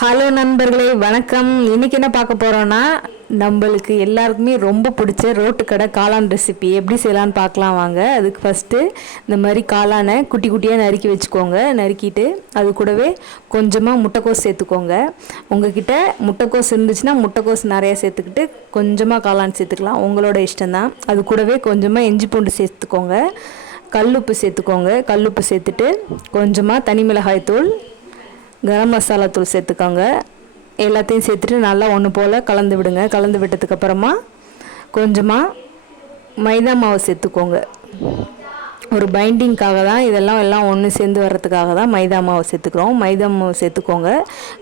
Hello நண்பர்களே, வணக்கம். இன்றைக்கி என்ன பார்க்க போகிறோன்னா, நம்மளுக்கு எல்லாருக்குமே ரொம்ப பிடிச்ச ரோட்டு கடை காளான் ரெசிபி எப்படி செய்யலான்னு பார்க்கலாம் வாங்க. அதுக்கு ஃபஸ்ட்டு இந்த மாதிரி காளானை குட்டி குட்டியாக நறுக்கி வச்சுக்கோங்க. நறுக்கிட்டு அது கூடவே கொஞ்சமாக முட்டைக்கோஸ் சேர்த்துக்கோங்க. உங்ககிட்ட முட்டைக்கோஸ் இருந்துச்சுன்னா முட்டைக்கோஸ் நிறையா சேர்த்துக்கிட்டு கொஞ்சமாக காளான் சேர்த்துக்கலாம், உங்களோட இஷ்டம்தான். அது கூடவே கொஞ்சமாக இஞ்சி பூண்டு சேர்த்துக்கோங்க. கல்லுப்பு சேர்த்துக்கோங்க. கல்லுப்பு சேர்த்துட்டு கொஞ்சமாக தனி மிளகாய் தூள், கரம் மசாலா தூள் சேர்த்துக்கோங்க. எல்லாத்தையும் சேர்த்துட்டு நல்லா ஒன்று போல் கலந்து விடுங்க. கலந்து விட்டதுக்கப்புறமா கொஞ்சமாக மைதா மாவு சேர்த்துக்கோங்க. ஒரு பைண்டிங்காக தான் எல்லாம் ஒன்று சேர்ந்து வர்றதுக்காக தான் மைதா மாவு சேர்த்துக்கிறோம். மைதா மாவு சேர்த்துக்கோங்க.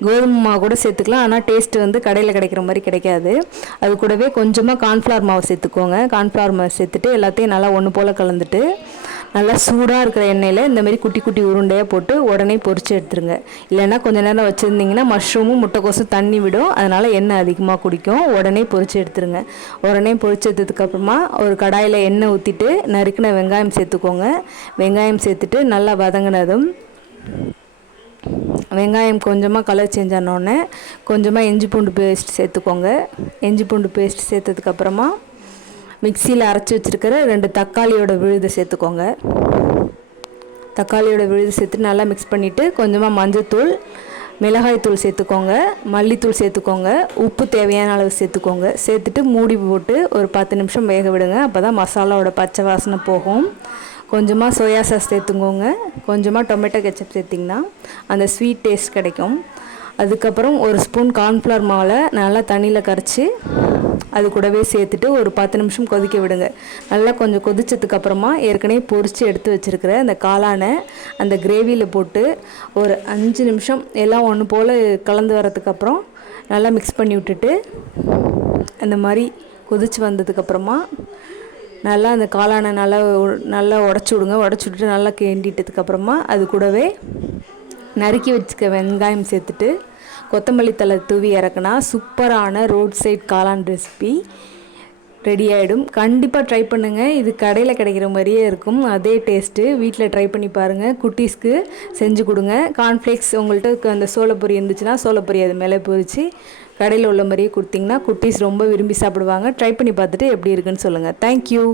கோதுமை மாவு கூட சேர்த்துக்கலாம், ஆனால் டேஸ்ட்டு கடையில் கிடைக்கிற மாதிரி கிடைக்காது. அது கூடவே கொஞ்சமாக கார்ன்ஃப்ளவர் மாவு சேர்த்துக்கோங்க. கார்ன்ஃப்ளவர் மாவு சேர்த்துட்டு எல்லாத்தையும் நல்லா ஒன்று போல் கலந்துட்டு நல்லா சூடாக இருக்கிற எண்ணெயில் இந்த மாதிரி குட்டி குட்டி உருண்டையாக போட்டு உடனே பொரித்து எடுத்துருங்க. இல்லைன்னா கொஞ்சம் நேரம் வச்சுருந்திங்கன்னா மஷ்ரூமும் முட்டைக்கோசும் தண்ணி விடும், அதனால் எண்ணெய் அதிகமாக குடிக்கும். உடனே பொரித்து எடுத்துருங்க. உடனே பொரித்து எடுத்ததுக்கப்புறமா ஒரு கடாயில் எண்ணெய் ஊற்றிட்டு நறுக்கின வெங்காயம் சேர்த்துக்கோங்க. வெங்காயம் சேர்த்துட்டு நல்லா வதங்கினதும் வெங்காயம் கொஞ்சமாக கலர் சேஞ்ச் ஆனோடனே கொஞ்சமாக இஞ்சி பூண்டு பேஸ்ட் சேர்த்துக்கோங்க. இஞ்சி பூண்டு பேஸ்ட் சேர்த்ததுக்கப்புறமா மிக்சியில் அரைச்சி வச்சுருக்கிற 2 தக்காளியோட விழுதை சேர்த்துக்கோங்க. தக்காளியோட விழுது சேர்த்துட்டு நல்லா மிக்ஸ் பண்ணிவிட்டு கொஞ்சமாக மஞ்சள்தூள், மிளகாய் தூள் சேர்த்துக்கோங்க. மல்லித்தூள் சேர்த்துக்கோங்க. உப்பு தேவையான அளவு சேர்த்துக்கோங்க. சேர்த்துட்டு மூடி போட்டு ஒரு 10 நிமிஷம் வேக விடுங்க. அப்போ தான் மசாலாவோட பச்சை வாசனை போகும். கொஞ்சமாக சோயா சாஸ் சேர்த்துக்கோங்க. கொஞ்சமாக டொமேட்டோ கெச்சப் சேர்த்திங்கன்னா அந்த ஸ்வீட் டேஸ்ட் கிடைக்கும். அதுக்கப்புறம் ஒரு ஸ்பூன் கார்ன்ஃப்ளவர் மாவை நல்லா தண்ணியில் கரைச்சி அது கூடவே சேர்த்துட்டு ஒரு 10 நிமிஷம் கொதிக்க விடுங்க. நல்லா கொஞ்சம் கொதிச்சதுக்கப்புறமா ஏற்கனவே பொரித்து எடுத்து வச்சுருக்கிற அந்த காளானை அந்த கிரேவியில் போட்டு ஒரு 5 நிமிஷம் எல்லாம் ஒன்று போல் கலந்து வரதுக்கப்புறம் நல்லா மிக்ஸ் பண்ணி விட்டுட்டு அந்த மாதிரி கொதித்து வந்ததுக்கப்புறமா நல்லா அந்த காளானை நல்லா உடச்சி விடுங்க. உடச்சி விட்டுட்டு நல்லா கிண்டிட்டதுக்கப்புறமா அது கூடவே நறுக்கி வச்சுக்க வெங்காயம் சேர்த்துட்டு கொத்தமல்லி தழை தூவி இறக்குனா சூப்பரான ரோட் சைட் காளான் ரெசிபி ரெடி ஆகிடும். கண்டிப்பாக ட்ரை பண்ணுங்கள். இது கடையில் கிடைக்கிற மாதிரியே இருக்கும், அதே டேஸ்ட்டு. வீட்டில் ட்ரை பண்ணி பாருங்கள். குட்டீஸ்க்கு செஞ்சு கொடுங்க. கார்ன்ஃப்ளேக்ஸ் உங்கள்கிட்ட அந்த சோளப்பொரி இருந்துச்சுன்னா சோளப்பொரி அது மேலே பொரித்து கடையில் உள்ள மாதிரியே கொடுத்திங்கன்னா குட்டீஸ் ரொம்ப விரும்பி சாப்பிடுவாங்க. ட்ரை பண்ணி பார்த்துட்டு எப்படி இருக்குன்னு சொல்லுங்கள். தேங்க்யூ.